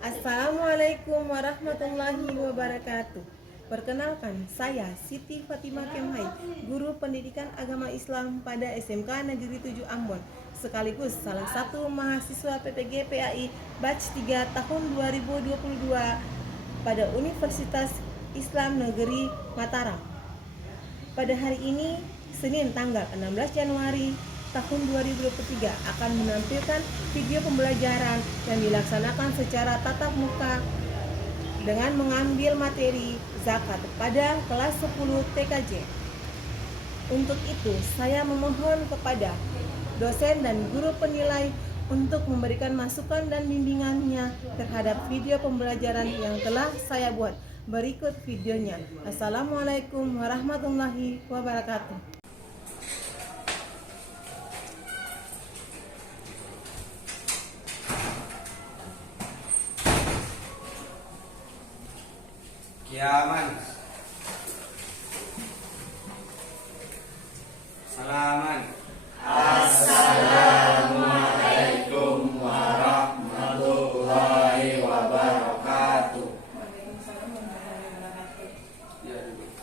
Assalamualaikum warahmatullahi wabarakatuh. Perkenalkan, saya Siti Fatimah Kemhai, guru pendidikan agama Islam pada SMK Negeri 7 Ambon, sekaligus salah satu mahasiswa PPG PAI Batch 3 tahun 2022 pada Universitas Islam Negeri Mataram. Pada hari ini, Senin tanggal 16 Januari tahun 2023 akan menampilkan video pembelajaran yang dilaksanakan secara tatap muka dengan mengambil materi zakat pada kelas 10 TKJ. Untuk itu, saya memohon kepada dosen dan guru penilai untuk memberikan masukan dan bimbingannya terhadap video pembelajaran yang telah saya buat. Berikut videonya. Assalamualaikum warahmatullahi wabarakatuh. Kiaman, salaman. Assalamualaikum warahmatullahi wabarakatuh. Waalaikumsalam warahmatullahi wabarakatuh. Ya, duduk.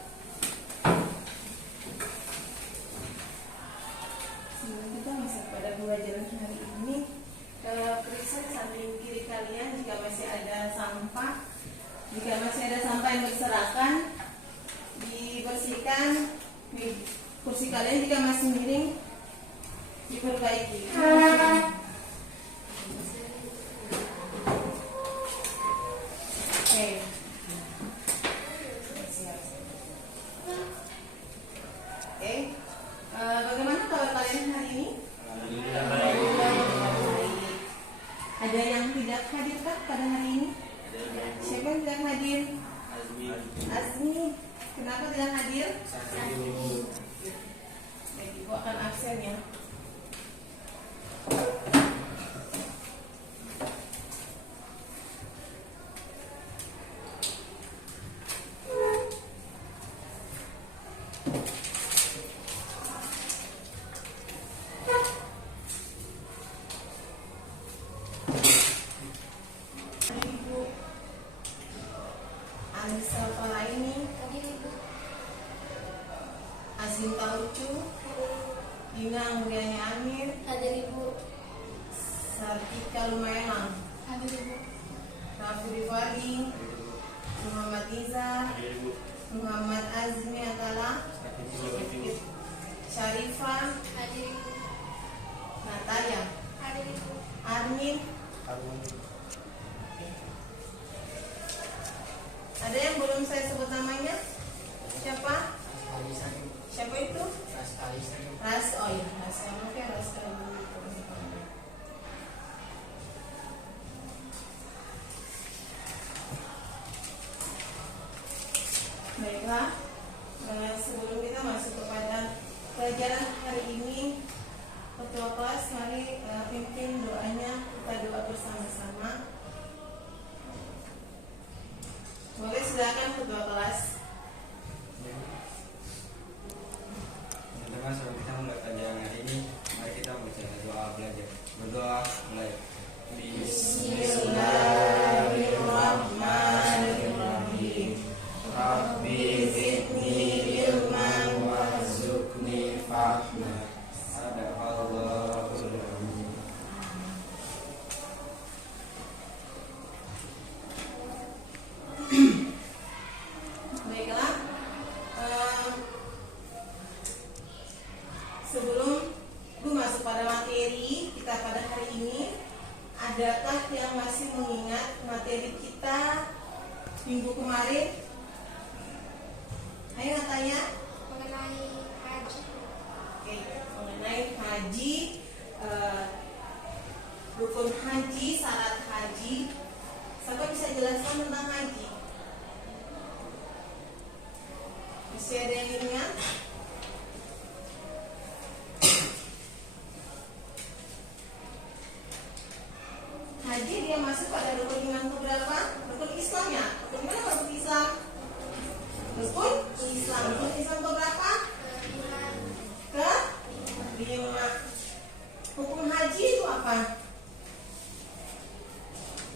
Sebelum kita masuk pada pembelajaran hari ini, periksa di samping kiri kalian jika masih ada sampah. Jika masih ada sampah yang berserakan, dibersihkan. Kursi kalian jika masih miring, diperbaiki. Oke. Oke. Bagaimana kabar kalian hari ini? Baik. Ada yang tidak hadir kah pada hari ini? Siapa yang tidak hadir? Azmi. Kenapa tidak hadir? Baik, Ibu akan absen ya. Ibu Anissa Faraini, Azim Talucu, Dina Mulyani Amir, Hadir Ibu. Sartika Lumayanang, Hadir Ibu. Raffi Fadi, Muhammad Iza, Muhammad Azmi Atala, Syarifah, Hadir Ibu. Nataya, Hadir Ibu. Armin. Ada yang belum saya sebut namanya? Siapa? Siapa itu? Ras. Oh ya, Ras. Oke, Ras. Baiklah. Sebelum kita masuk kepada pelajaran hari ini, ketua kelas mari pimpin doanya, kita doa bersama-sama. Boleh silakan ketua kelas. Teman-teman, sebelum kita mulai pelajaran hari ini, mari kita membaca doa belajar. Berdoa mulai. Bismillahirrahmanirrahim. Rabbi zidni ilman warzuqni fahma. Sadaqallahul azim. Baiklah. Sebelum Bu masuk pada materi kita pada hari ini, adakah yang masih mengingat materi kita minggu kemarin? Ayo tanya. Mengenai haji. Oke, mengenai haji, rukun haji, syarat haji. Siapa bisa jelaskan tentang haji? Masih ada yang ingat? Haji dia masuk pada rukun iman keberapa? Rukun Islamnya. Rukun mana rukun Islam? Rukun Islam. Rukun Islam keberapa? Ke 5. Hukum haji itu apa?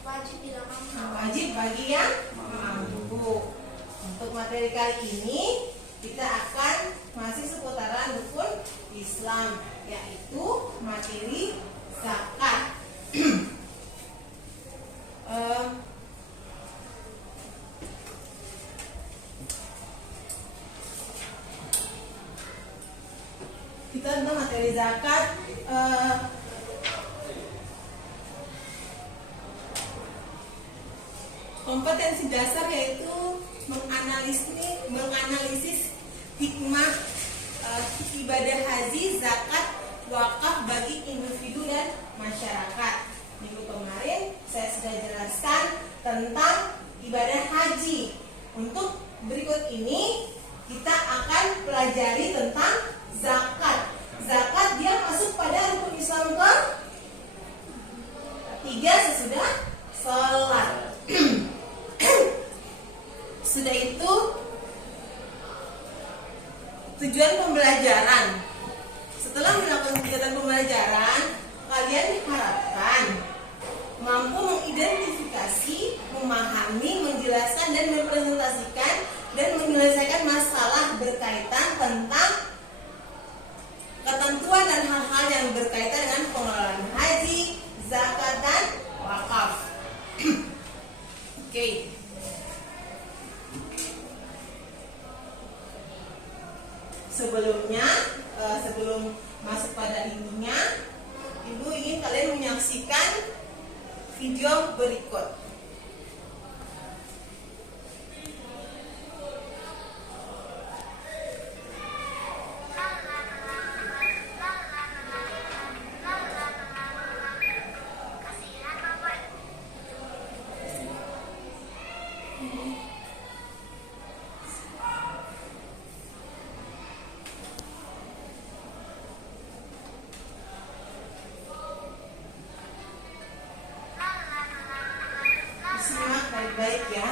Wajib dilakukan. Untuk materi kali ini kita akan masih seputaran rukun Islam, yaitu materi zakat. Kita tentang materi zakat. Kompetensi dasar yaitu menganalisis hikmah ibadah haji, zakat, wakaf bagi individu dan masyarakat. Minggu kemarin saya sudah jelaskan tentang ibadah haji. Untuk berikut ini kita akan pelajari tentang zakat. Zakat dia masuk pada rukun Islam ke 3 sesudah sholat. Sudah itu tujuan pembelajaran. Setelah melakukan kegiatan pembelajaran, kalian diharapkan mampu mengidentifikasi, memahami, menjelaskan dan mempresentasikan dan menyelesaikan masalah berkaitan tentang ketentuan dan hal-hal yang berkaitan dengan pengelolaan haji, zakat dan wakaf. Oke. Sebelum masuk pada intinya, Ibu ingin kalian menyaksikan video berikut. Simak baik-baik ya.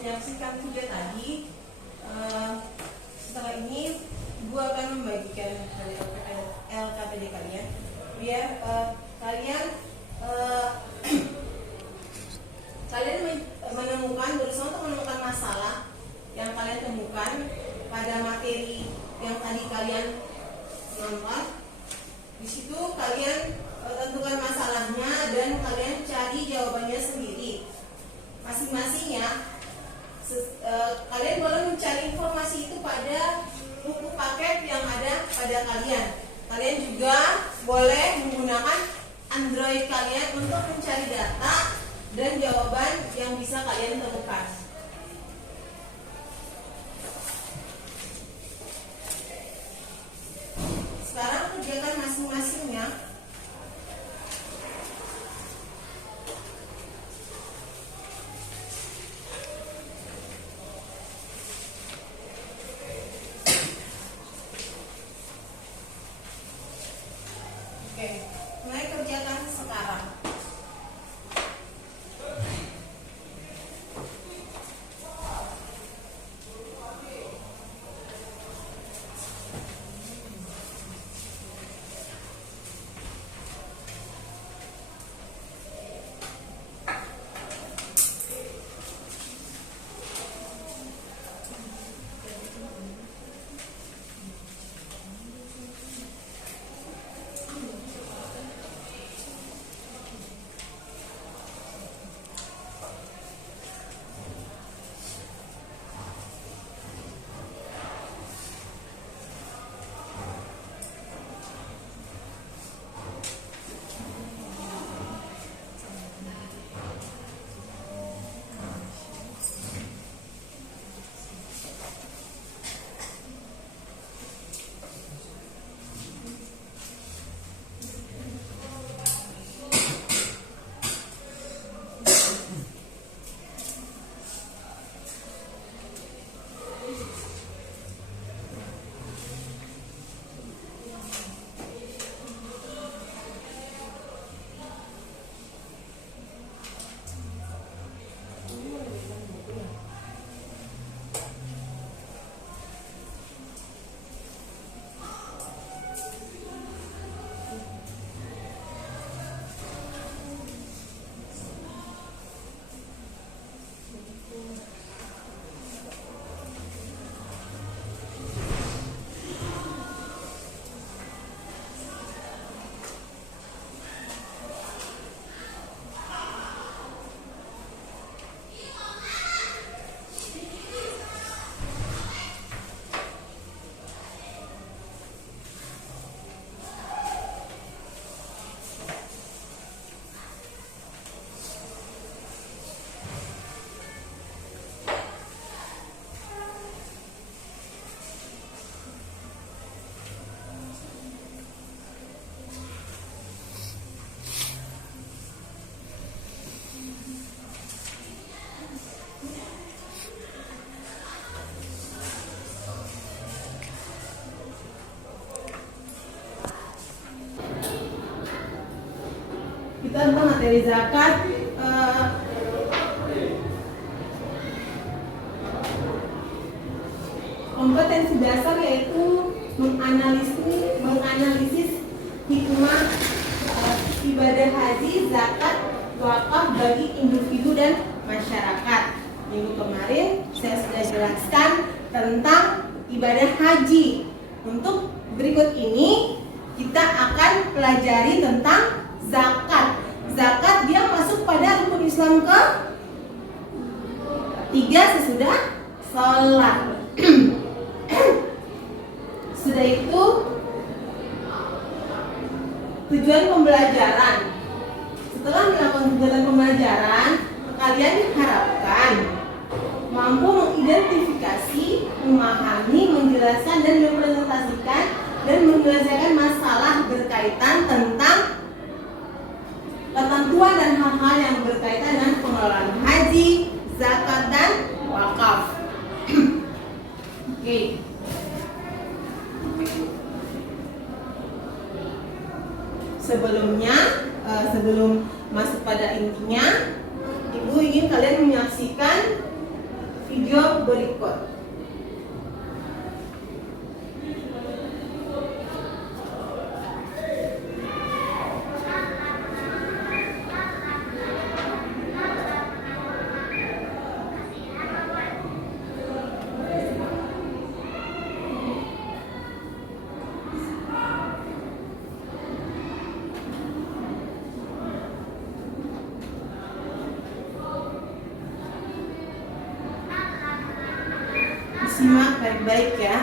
menyaksikan video tadi. Setelah ini Ibu akan membagikan dari LKPD kalian biar kalian berusaha untuk menemukan masalah yang kalian temukan pada materi yang tadi kalian nonton. Di situ kalian tentukan masalahnya dan kalian cari jawabannya sendiri. Masing-masingnya kalian boleh mencari informasi itu pada buku paket yang ada pada kalian. Kalian juga boleh menggunakan Android kalian untuk mencari data dan jawaban yang bisa kalian temukan. Sekarang kerjakan masing-masingnya. Oke, mulai kerjakan sekarang. Kita tentang materi zakat. Kompetensi dasar yaitu menganalisis hikmah ibadah haji, zakat, wakaf bagi individu dan masyarakat. Minggu kemarin saya sudah jelaskan tentang ibadah haji. Untuk berikut ini kita akan pelajari tentang zakat. Zakat dia masuk pada rukun Islam ke 3 sesudah sholat. Sudah itu tujuan pembelajaran. Setelah melakukan kegiatan pembelajaran, kalian diharapkan mampu mengidentifikasi, memahami, menjelaskan dan mempresentasikan dan menyelesaikan masalah berkaitan tentang ketentuan dan hal-hal yang berkaitan dengan pengelolaan haji, zakat dan wakaf. Oke. Sebelum masuk pada intinya, Ibu ingin kalian menyaksikan video berikut. Simak baik-baik ya.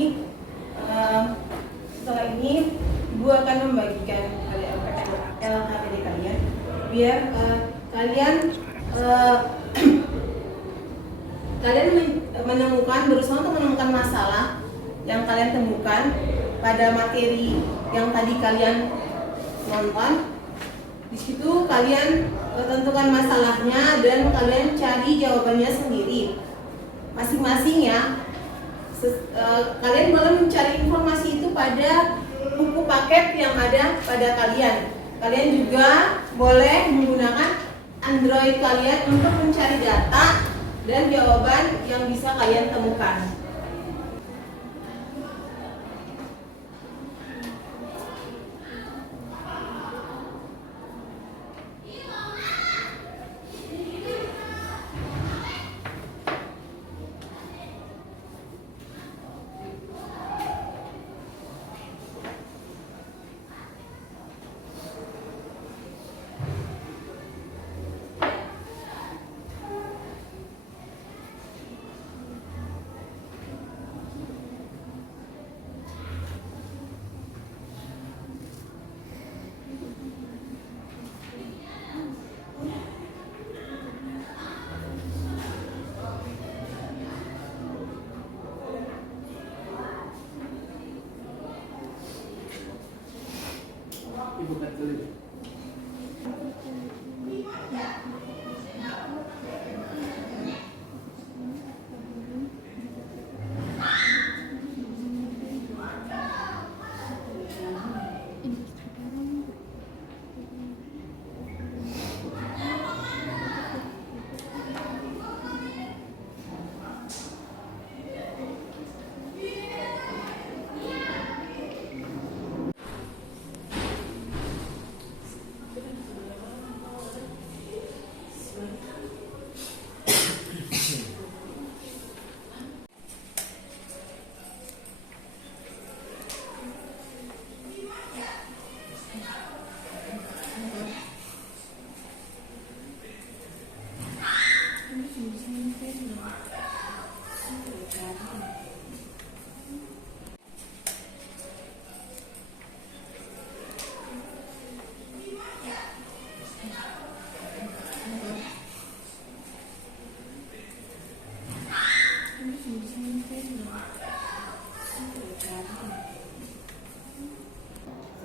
lagi. Setelah ini Ibu akan membagikan LHPD kalian biar kalian berusaha untuk menemukan masalah yang kalian temukan pada materi yang tadi kalian nonton. Di situ kalian tentukan masalahnya dan kalian cari jawabannya sendiri masing-masing ya. Kalian boleh mencari informasi itu pada buku paket yang ada pada kalian. Kalian juga boleh menggunakan Android kalian untuk mencari data dan jawaban yang bisa kalian temukan.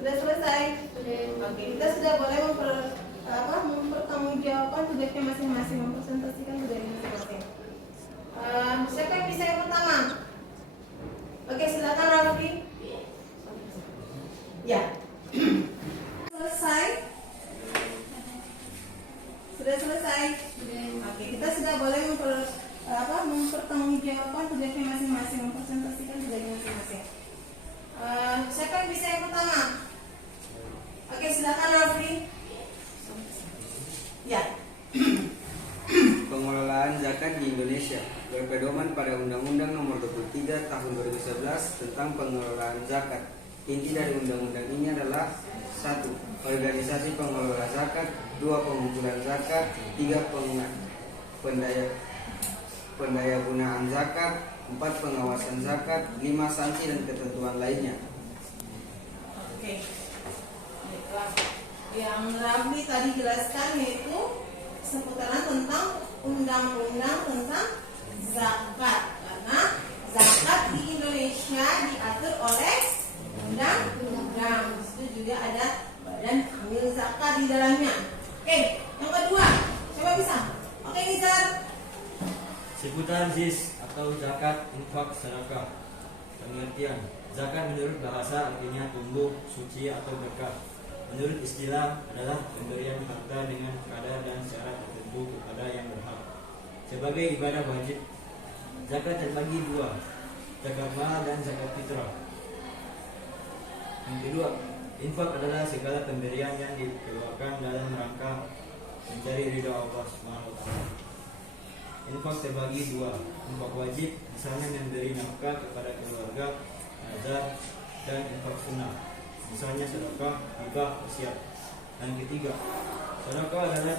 Sudah selesai? Oke, kita sudah boleh mempertanggungjawabkan tugasnya masing-masing, mempresentasikan tugasnya masing-masing. Siapa yang bisa yang pertama? Oke, silakan Raffi. Ya. Selesai? Sudah selesai? Oke, kita sudah boleh mempertanggungjawabkan tugasnya masing-masing, mempresentasikan tugasnya masing-masing. Siapa yang bisa yang pertama? Oke, silakan Raffi. Ya. Pengelolaan zakat di Indonesia berpedoman pada Undang-Undang Nomor 23 Tahun 2011 tentang pengelolaan zakat. Inti dari undang-undang ini adalah 1. Organisasi pengelola zakat, 2. Pengumpulan zakat, 3. Pendaya gunaan zakat, 4. Pengawasan zakat, 5. Sanksi dan ketentuan lainnya. Oke. Baiklah. Yang Raffi tadi jelaskan yaitu seputaran tentang undang-undang tentang zakat, karena zakat di Indonesia diatur oleh undang-undang. Di situ juga ada badan amil zakat di dalamnya. Oke, yang kedua, coba bisa. Oke, Nizar. Seputar ZIS atau zakat, infak, sedekah. Pengertian: zakat menurut bahasa artinya tumbuh, suci atau berkah. Menurut istilah adalah pemberian harta dengan kadar dan syarat tertentu kepada yang berhak. Sebagai ibadah wajib, zakat terbagi dua, zakat mal dan zakat fitrah. Yang kedua, infak adalah segala pemberian yang dikeluarkan dalam rangka mencari ridha Allah SWT. Infak terbagi dua, infak wajib, misalnya memberi nafkah kepada keluarga, nazar, dan infak sunnah, misalnya sedekah, hibah, wasiat. Dan ketiga, sedekah adalah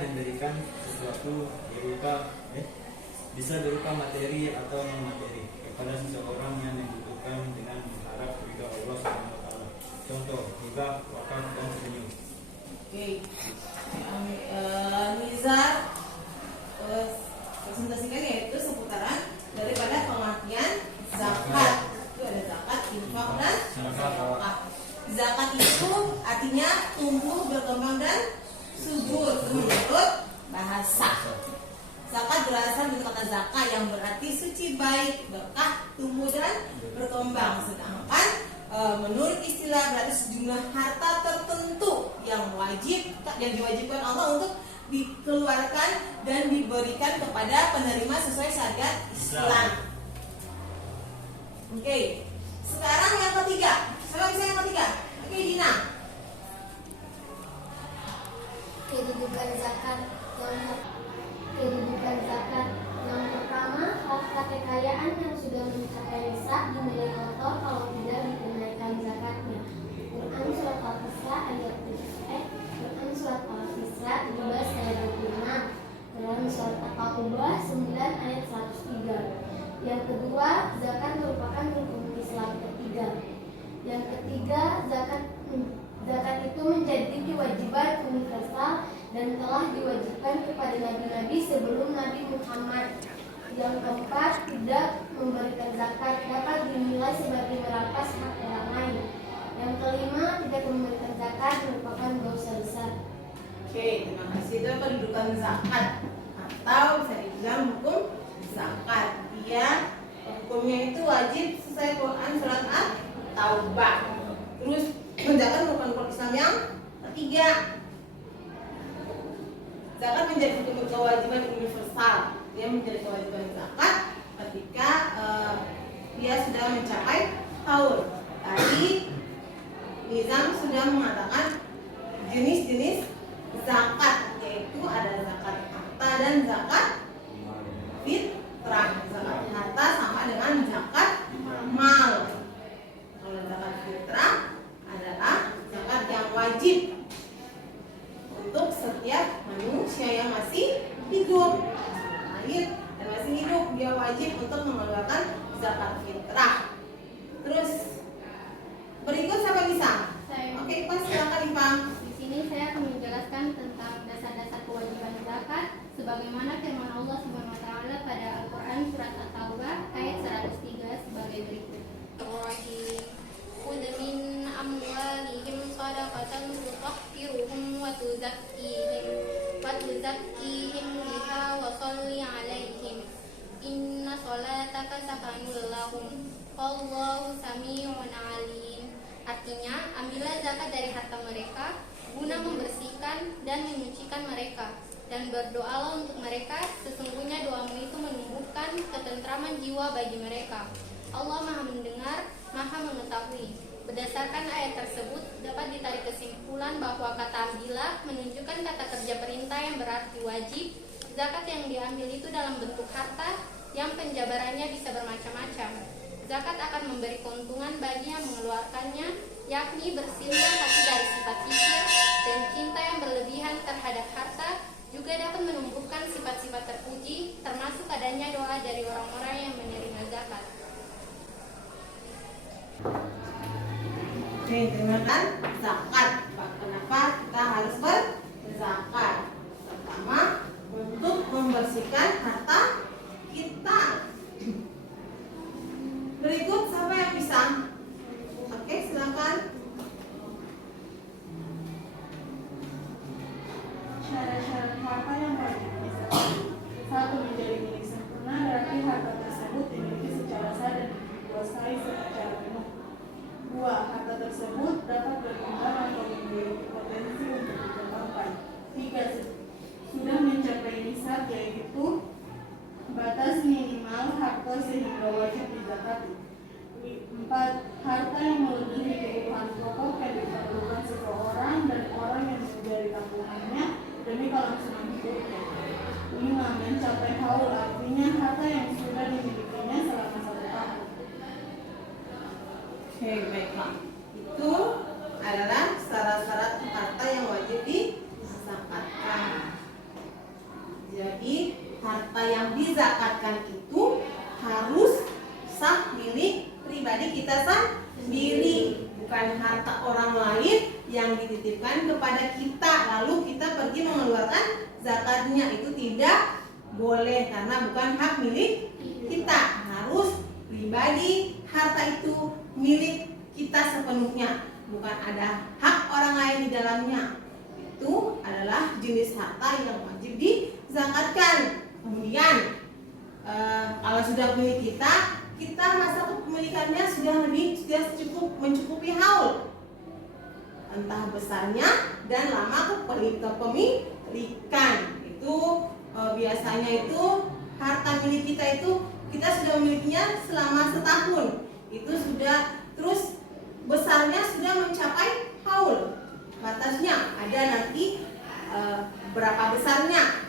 memberikan sesuatu bisa berupa materi atau non materi berkah, tumbuh dan berkembang. Sedangkan menurut istilah berarti sejumlah harta tertentu yang diwajibkan Allah untuk dikeluarkan dan diberikan kepada penerima sesuai syariat Islam. Oke, sekarang yang ketiga. Siapa bisa yang ketiga? Oke, Dina. Kedudukan zakat yang pertama, harta kekayaan yang sudah mencapai nisab dinilai kotor kalau tidak ditunaikan zakatnya. Quran surat Al-Isra ayat 17 ayat 26. Dalam surat At-Taubah 9 ayat 103. Yang kedua, zakat merupakan rukun Islam ketiga. Yang ketiga, zakat itu menjadi kewajiban universal dan telah diwajibkan kepada nabi-nabi sebelum Nabi Muhammad. Yang keempat, tidak memberikan zakat dapat dinilai sebagai merampas hak orang lain. Yang kelima, tidak memberikan zakat merupakan dosa besar. Oke, terima kasih. Itu kedudukan zakat atau bisa dibilang hukum zakat. Dia hukumnya itu wajib sesuai Quran surat At-Taubah. Terus zakat merupakan Islam yang ketiga. Zakat menjadi hukum kewajiban universal. Dia menjadi kewajiban zakat ketika dia sudah mencapai haul. Tadi Nizam sudah mengatakan jenis-jenis zakat, yaitu ada zakat harta dan zakat fitrah. Zakat harta sama dengan zakat mal. Kalau zakat fitrah adalah zakat yang wajib untuk setiap manusia yang masih hidup, lahir dan masih hidup, dia wajib untuk mengeluarkan zakat fitrah. Terus berikut siapa bisa? Oke, pas silakan Ipang. Di sini saya akan menjelaskan tentang dasar-dasar kewajiban zakat sebagaimana firman Allah Subhanahu wa taala pada Al-Qur'an surat At-Taubah ayat 103 sebagai berikut. خذ من أموالهم صدقة تطهرهم وتزكيهم بها وصل عليهم إن صلاتك سكن لهم والله سميع عليم. Artinya, ambillah zakat dari harta mereka guna membersihkan dan menyucikan mereka, dan berdoalah untuk mereka, sesungguhnya doamu itu menumbuhkan ketentraman jiwa bagi mereka. Allah Maha mendengar, Maha mengetahui. Berdasarkan ayat tersebut dapat ditarik kesimpulan bahwa kata ambillah menunjukkan kata kerja perintah yang berarti wajib. Zakat yang diambil itu dalam bentuk harta yang penjabarannya bisa bermacam-macam. Zakat akan memberi keuntungan bagi yang mengeluarkannya, yakni bersihnya hati dari sifat kikir dan cinta yang berlebihan terhadap harta. Juga dapat menumbuhkan sifat-sifat terpuji, termasuk adanya doa dari orang-orang yang menerima zakat. Oke, terima kasih. Zakat. Kenapa kita harus berzakat? Pertama, untuk membersihkan harta kita. Berikut siapa yang bisa? Oke, silakan. Syarat-syarat harta yang wajib dizakati. 1. Menjadi milik sempurna, berarti harta tersebut dimiliki secara sah dan dikuasai secara penuh. 2. Harta tersebut dapat berkembang atau memiliki potensi untuk dikembangkan. 3. Sudah mencapai nisab, yaitu batas minimal harta sehingga wajib dizakati. 4. Harta yang melebihi kebutuhan pokok yang diperlukan seseorang dan orang yang menjadi tanggungannya demi kelangsungan hidupnya. 5. Mencapai haul, artinya harta yang sudah dimilikinya selama 1 tahun. Oke, baiklah. Itu adalah syarat-syarat harta yang wajib dizakatkan. Jadi, harta yang dizakatkan itu harus sah milik pribadi kita sendiri, bukan harta orang lain yang dititipkan kepada kita lalu kita pergi mengeluarkan zakatnya. Itu tidak boleh karena bukan hak milik kita. Harus pribadi, harta itu milik kita sepenuhnya, bukan ada hak orang lain di dalamnya. Itu adalah jenis harta yang wajib dizakatkan. Kemudian kalau sudah milik kita, masa kepemilikannya sudah cukup mencukupi haul, entah besarnya dan lama kepemilikan. Itu biasanya itu harta milik kita itu kita sudah memilikinya selama setahun, itu sudah, terus besarnya sudah mencapai haul, batasnya ada nanti berapa besarnya,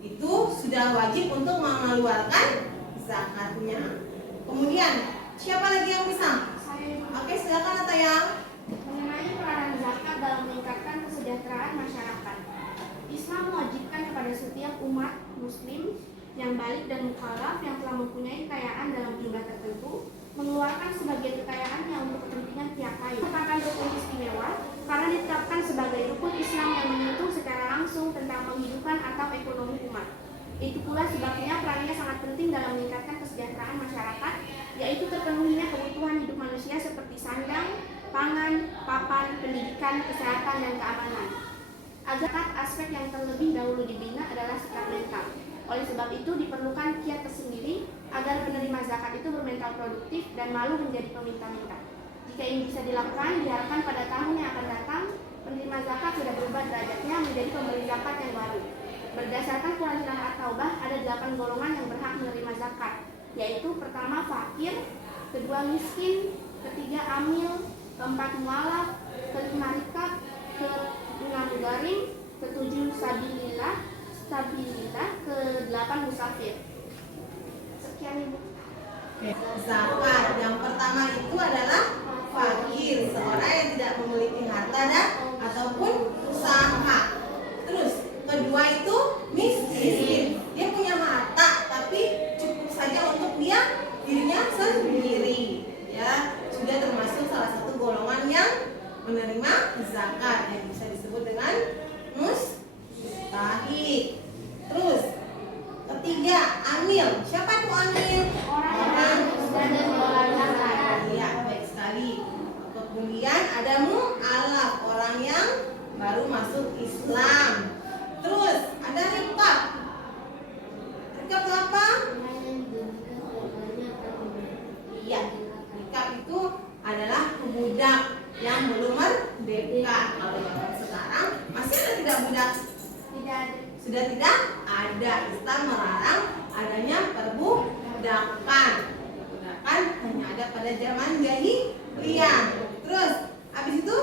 itu sudah wajib untuk mengeluarkan zakatnya. Kemudian siapa lagi yang bisa? Oke, silakan Atayang. Mengenai peranan zakat dalam meningkatkan kesejahteraan masyarakat, Islam mewajibkan kepada setiap umat muslim yang balik dan mukallaf yang telah mempunyai kekayaan dalam jumlah tertentu mengeluarkan sebagian kekayaannya untuk kepentingan pihak lain. Merupakan rukun istimewa karena ditetapkan sebagai rukun Islam yang menyentuh secara langsung tentang penghidupan atau ekonomi umat. Itu pula sebabnya perannya sangat penting dalam meningkatkan kesejahteraan masyarakat, yaitu terpenuhinya kebutuhan hidup manusia seperti sandang, pangan, papan, pendidikan, kesehatan, dan keamanan. Agar aspek yang terlebih dahulu dibina adalah sikap mental. Oleh sebab itu diperlukan kiat tersendiri agar penerima zakat itu bermental produktif dan malu menjadi peminta-minta. Jika ini bisa dilakukan, diharapkan pada tahun yang akan datang penerima zakat sudah berubah derajatnya menjadi pemberi zakat yang baru. Berdasarkan Quran Surah At-Taubah ada 8 golongan yang berhak menerima zakat, yaitu pertama fakir, kedua miskin, ketiga amil, keempat mualaf, kelima rikab, keenam garim, ketujuh sabilillah, ke-8 musafir. Sekian Ibu. Zakat yang pertama itu adalah fakir, seorang yang tidak memiliki harta dan ataupun usaha. Terus kedua itu miskin, dia punya harta tapi cukup saja untuk dirinya sendiri, ya, sudah termasuk salah satu golongan yang menerima zakat yang bisa disebut dengan mustahik. Terus ketiga amil, siapa itu amil? Orang yang sudah mengelola zakat. Ya, baik sekali. Kemudian ada mu'alaf, orang yang baru masuk Islam. Terus ada rikab. Rikab itu apa? Iya, rikab itu adalah budak yang belum merdeka. Kalau zaman sekarang masih ada tidak budak? Tidak. Sudah tidak ada. Islam melarang adanya perbudakan. Perbudakan hanya ada pada zaman jahiliyah. Terus habis itu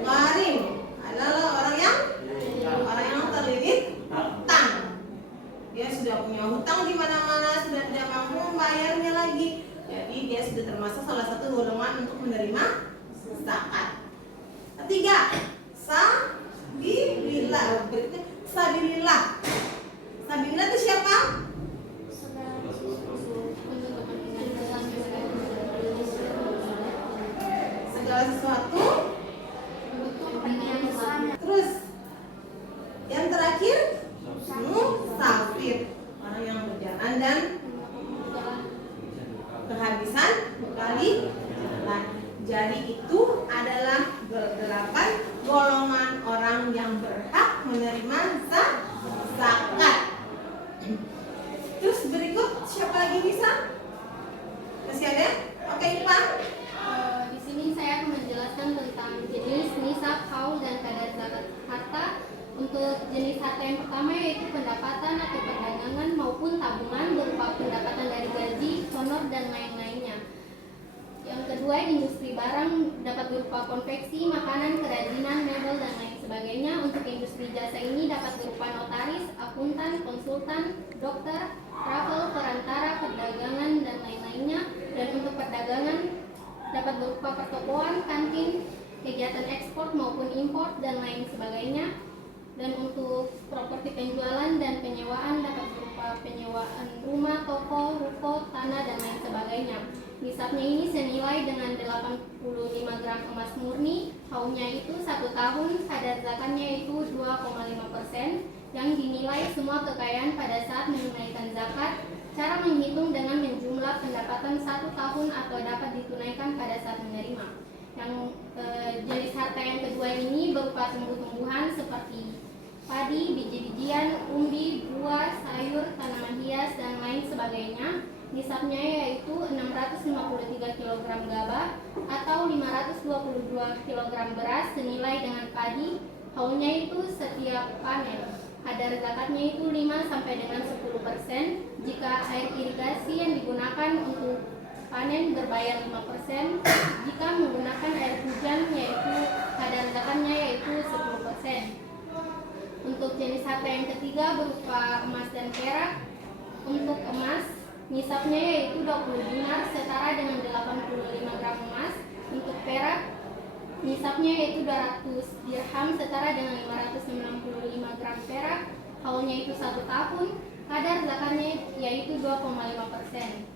gharim adalah orang yang terlilit hutang. Dia sudah punya hutang di mana-mana, sudah tidak mampu membayarnya lagi. Jadi dia sudah termasuk salah satu golongan untuk menerima zakat. Ketiga, sabilillah. Sabilillah. Sabilillah itu siapa? Segala sesuatu. Terus yang terakhir musafir, orang yang berjalan dan kehabisan bekali jalan. Jadi itu adalah 8 golongan orang yang berhak menerima zakat. Terus berikut siapa lagi bisa? Masih ada? Oke, Ipan. Di sini saya akan menjelaskan tentang jenis nisab, haul, dan kadar zakat harta. Untuk jenis harta yang pertama yaitu pendapatan atau perdagangan maupun tabungan berupa pendapatan dari gaji, honor, dan lain-lainnya. Yang kedua, industri barang dapat berupa konveksi, makanan, kerajinan, mebel, dan lain sebagainya. Untuk industri jasa ini dapat berupa notaris, akuntan, konsultan, dokter, travel, perantara, perdagangan, dan lain-lainnya. Dan untuk perdagangan dapat berupa pertokoan, kantin, kegiatan ekspor maupun impor, dan lain sebagainya. Dan untuk properti penjualan dan penyewaan dapat berupa penyewaan rumah, toko, ruko, tanah, dan lain sebagainya. Nisabnya ini senilai dengan 85 gram emas murni, haulnya itu 1 tahun, kadar zakatnya itu 2,5%, yang dinilai semua kekayaan pada saat menunaikan zakat. Cara menghitung dengan menjumlah pendapatan 1 tahun atau dapat ditunaikan pada saat menerima. Yang jenis harta yang kedua ini berupa tumbuh-tumbuhan seperti padi, biji-bijian, umbi, buah, sayur, tanaman hias, dan lain sebagainya. Nisabnya yaitu 600 kg gabah atau 522 kg beras senilai dengan padi, haulnya itu setiap panen. Kadar zakatnya itu 5 sampai dengan 10%. Jika air irigasi yang digunakan untuk panen berbayar 5%. Jika menggunakan air hujan yaitu kadar zakatnya yaitu 10%. Untuk jenis harta yang ketiga berupa emas dan perak. Untuk emas, nisabnya yaitu 20 dinar setara dengan 85 gram emas. Untuk perak, nisabnya yaitu 200 dirham setara dengan 595 gram perak. Haulnya itu 1 tahun. Kadar zakatnya yaitu 2,5%.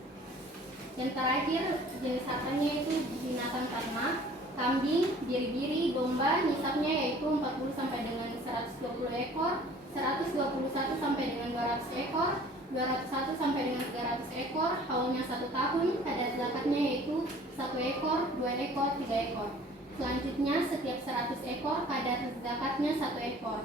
Yang terakhir, jenis hartanya yaitu binatang ternak. Kambing, biri-biri, domba, nisabnya yaitu 40 sampai dengan 120 ekor, 121 sampai dengan 200 ekor, 201 sampai dengan 300 ekor, haulnya 1 tahun, kadar zakatnya yaitu 1 ekor, 2 ekor, 3 ekor. Selanjutnya, setiap 100 ekor, kadar zakatnya 1 ekor.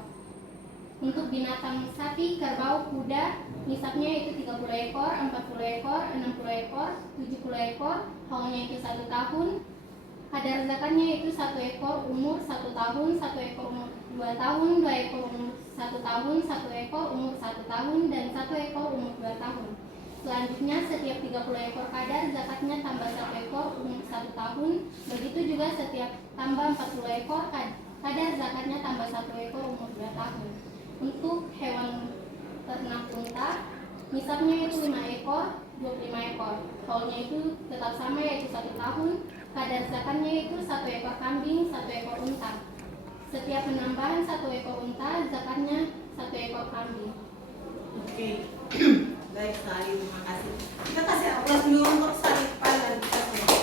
Untuk binatang sapi, kerbau, kuda, nisabnya yaitu 30 ekor, 40 ekor, 60 ekor, 70 ekor, haulnya itu 1 tahun. Kadar zakatnya yaitu 1 ekor umur 1 tahun, 1 ekor umur 2 tahun, 2 ekor umur 1 tahun, 1 ekor umur 1 tahun, dan 1 ekor umur 2 tahun. Selanjutnya, setiap 30 ekor kadar zakatnya tambah 1 ekor umur 1 tahun. Begitu juga setiap tambah 40 ekor kadar zakatnya tambah 1 ekor umur 2 tahun. Untuk hewan ternak unta, nisabnya yaitu 5 ekor, 25 ekor. Haulnya itu tetap sama yaitu 1 tahun. Kadar zakatnya itu 1 ekor kambing, 1 ekor unta. Setiap penambahan 1 ekor unta, zakatnya 1 ekor kambing. Oke. Baik sekali, terima kasih. Kita kasih aplaus dulu untuk Sarifah dan kita semua.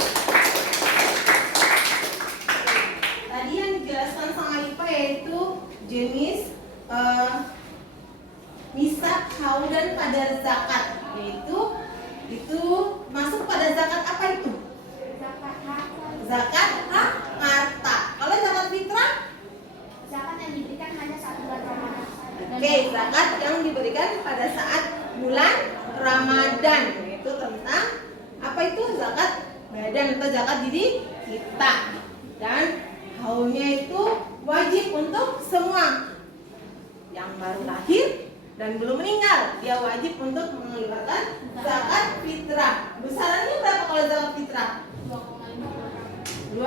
Tadi yang dijelaskan sang Alifah yaitu jenis nisab, haul, dan kadar zakat, yaitu itu masuk pada zakat apa itu? Zakat harta. Kalau zakat fitrah? Zakat yang diberikan hanya saat bulan Ramadan. Oke, zakat yang diberikan pada saat bulan Ramadan, yaitu tentang apa itu zakat badan atau zakat diri kita. Dan haulnya itu wajib untuk semua yang baru lahir dan belum meninggal. Dia wajib untuk mengeluarkan zakat fitrah. Besarannya berapa kalau zakat fitrah? 2,5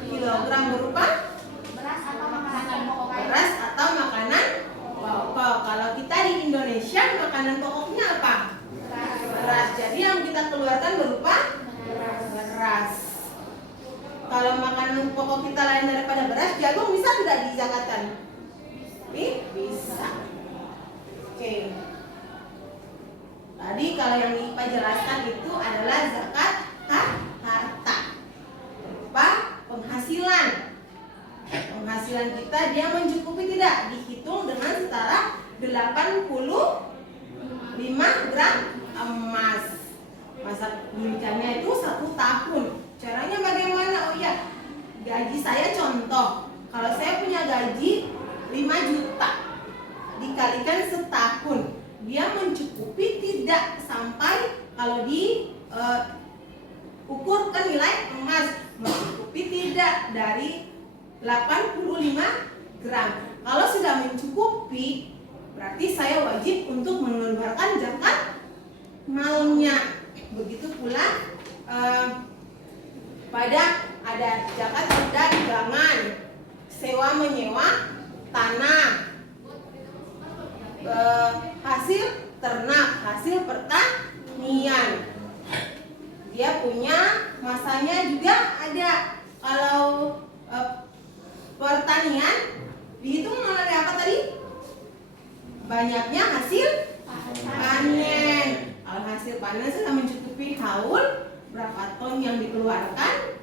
kilogram berupa Beras atau makanan pokok. beras atau makanan pokok. Kalau kita di Indonesia makanan pokoknya apa? Beras. Jadi yang kita keluarkan berupa beras. Kalau makanan pokok kita lain daripada beras, jagung bisa tidak dizakatkan? Bisa. Oke. Tadi kalau yang IPA jelaskan itu adalah zakat harta berupa penghasilan. Penghasilan kita dia mencukupi tidak? Dihitung dengan setara 85 gram emas. Masa pendidikannya itu 1 tahun. Caranya bagaimana? Oh iya, gaji saya contoh. Kalau saya punya gaji 5 juta dikalikan setahun, dia mencukupi tidak sampai kalau di ukur ke nilai emas, mencukupi tidak dari 85 gram. Kalau sudah mencukupi, berarti saya wajib untuk mengeluarkan zakat malnya. Begitu pula pada ada zakat perdagangan, sewa menyewa tanah, hasil ternak, hasil pertanian. Dia punya masanya juga ada. Kalau pertanian dihitung dari apa tadi? Banyaknya hasil panen. Kalau hasil panen sudah mencukupi haul, berapa ton yang dikeluarkan,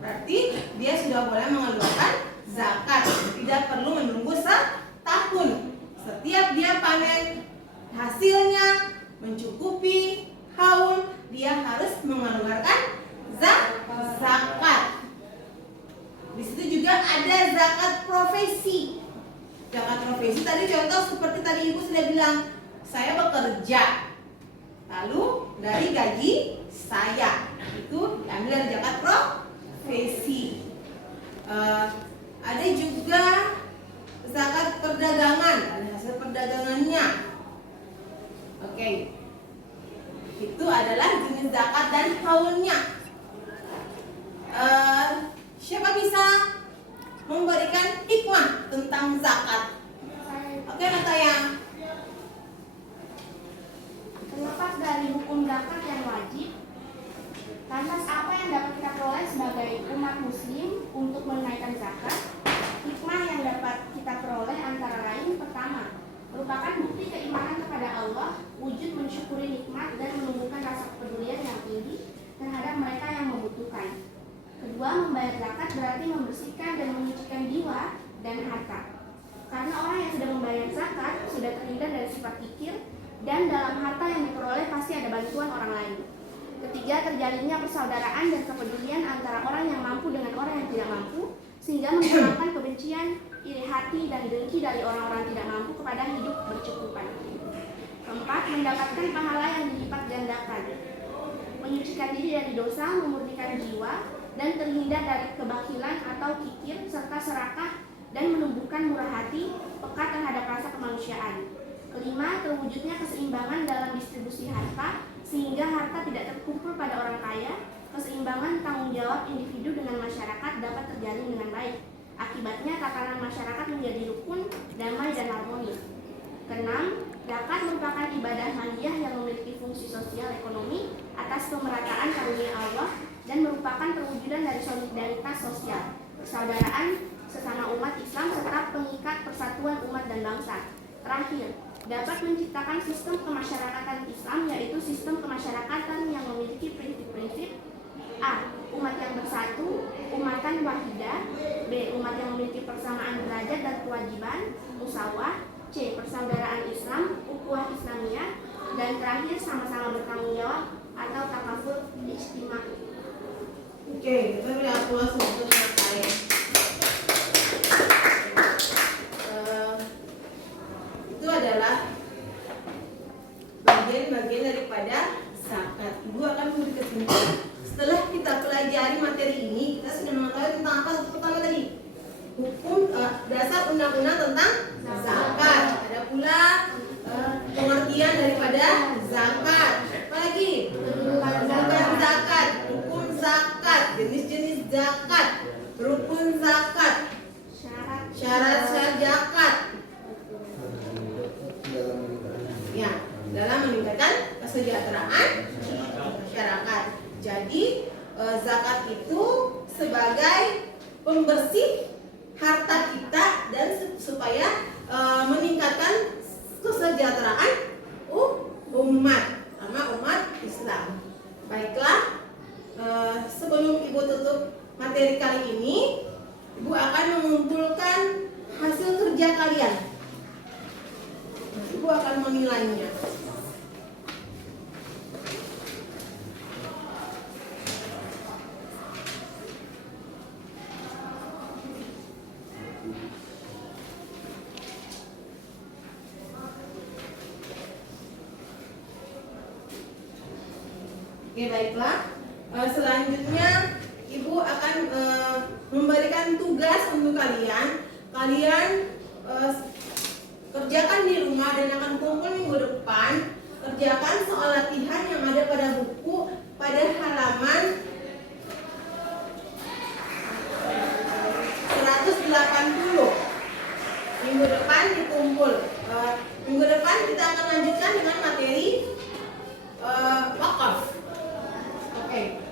berarti dia sudah boleh mengeluarkan zakat. Tidak perlu menunggu setahun. Setiap dia panen, hasilnya mencukupi haul, dia harus mengeluarkan zakat. Di situ juga ada zakat profesi. Zakat profesi tadi contoh seperti tadi Ibu sudah bilang, saya bekerja, lalu dari gaji saya itu haulnya. Siapa bisa memberikan hikmah tentang zakat? Oke, Nataya. Terlepas dari hukum zakat yang wajib, lantas apa yang dapat kita peroleh sebagai umat muslim untuk menunaikan zakat? Hikmah yang dapat kita peroleh antara lain: pertama, merupakan bukti keimanan kepada Allah, wujud mensyukuri nikmat dan menumbuhkan rasa kepedulian yang tinggi terhadap mereka yang membutuhkan. Kedua, membayar zakat berarti membersihkan dan menyucikan jiwa dan harta. Karena orang yang sudah membayar zakat sudah terhindar dari sifat kikir, dan dalam harta yang diperoleh pasti ada bantuan orang lain. Ketiga, terjalinnya persaudaraan dan kepedulian antara orang yang mampu dengan orang yang tidak mampu, sehingga menghilangkan kebencian, iri hati, dan dengki dari orang-orang tidak mampu kepada hidup bercukupan. Keempat, mendapatkan pahala yang dilipat gandakan, menyucikan diri dari dosa, memurnikan jiwa, dan terhindar dari kebakilan atau kikir, serta serakah, dan menumbuhkan murah hati, peka terhadap rasa kemanusiaan. Kelima, terwujudnya keseimbangan dalam distribusi harta, sehingga harta tidak terkumpul pada orang kaya. Keseimbangan tanggung jawab individu dengan masyarakat dapat terjalin dengan baik. Akibatnya tatanan masyarakat menjadi rukun, damai, dan harmoni. Keenam, zakat merupakan ibadah maliyah yang memiliki fungsi sosial ekonomi atas pemerataan karunia Allah dan merupakan perwujudan dari solidaritas sosial, persaudaraan sesama umat Islam, serta pengikat persatuan umat dan bangsa. Terakhir, dapat menciptakan sistem kemasyarakatan Islam, yaitu sistem kemasyarakatan yang memiliki prinsip-prinsip: A. Umat yang bersatu, umatan wahidah. B. Umat yang memiliki persamaan derajat dan kewajiban, musawah. C. Persaudaraan Islam, ukhuwah Islamiyah. Dan terakhir, sama-sama bertanggung jawab atau takaful ijtima'. Oke, kita beri aplaus untuk Nataya. Itu adalah bagian-bagian daripada zakat. Ibu akan memberi kesimpulan. Setelah kita pelajari materi ini, kita sudah mengetahui tentang apa pertama tadi? Hukum dasar undang-undang tentang zakat. Ada pula pengertian daripada zakat. Apa lagi? Rukun zakat, hukum zakat, jenis-jenis zakat, rukun zakat, syarat-syarat zakat. Ya, dalam meningkatkan kesejahteraan masyarakat. Jadi zakat itu sebagai pembersih harta kita dan supaya meningkatkan kesejahteraan umat, sama umat Islam. Baiklah, sebelum Ibu tutup materi kali ini, Ibu akan mengumpulkan hasil kerja kalian. Ibu akan menilainya. Oke, baiklah. Selanjutnya Ibu akan memberikan tugas untuk kalian. Kalian kerjakan di rumah dan akan kumpul minggu depan. Kerjakan soal latihan yang ada pada buku pada halaman 180. Minggu depan dikumpul. Minggu depan kita akan lanjutkan dengan materi wakaf. Oke.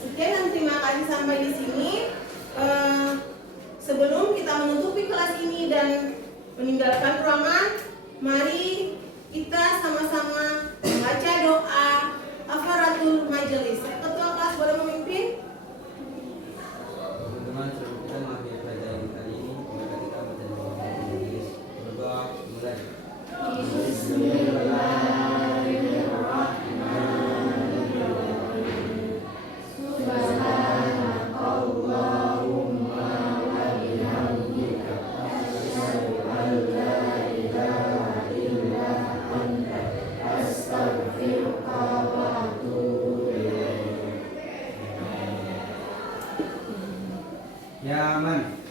Sekian dan terima kasih sampai di sini. Sebelum kita menutupi kelas ini dan meninggalkan ruangan, mari kita sama-sama membaca doa kafaratul majelis. Ketua kelas boleh memimpin? Teman-teman, sebelum kita mengakhiri pelajaran kali ini, maka kita baca doa majelis. Berdoa mulai. Ya, aman.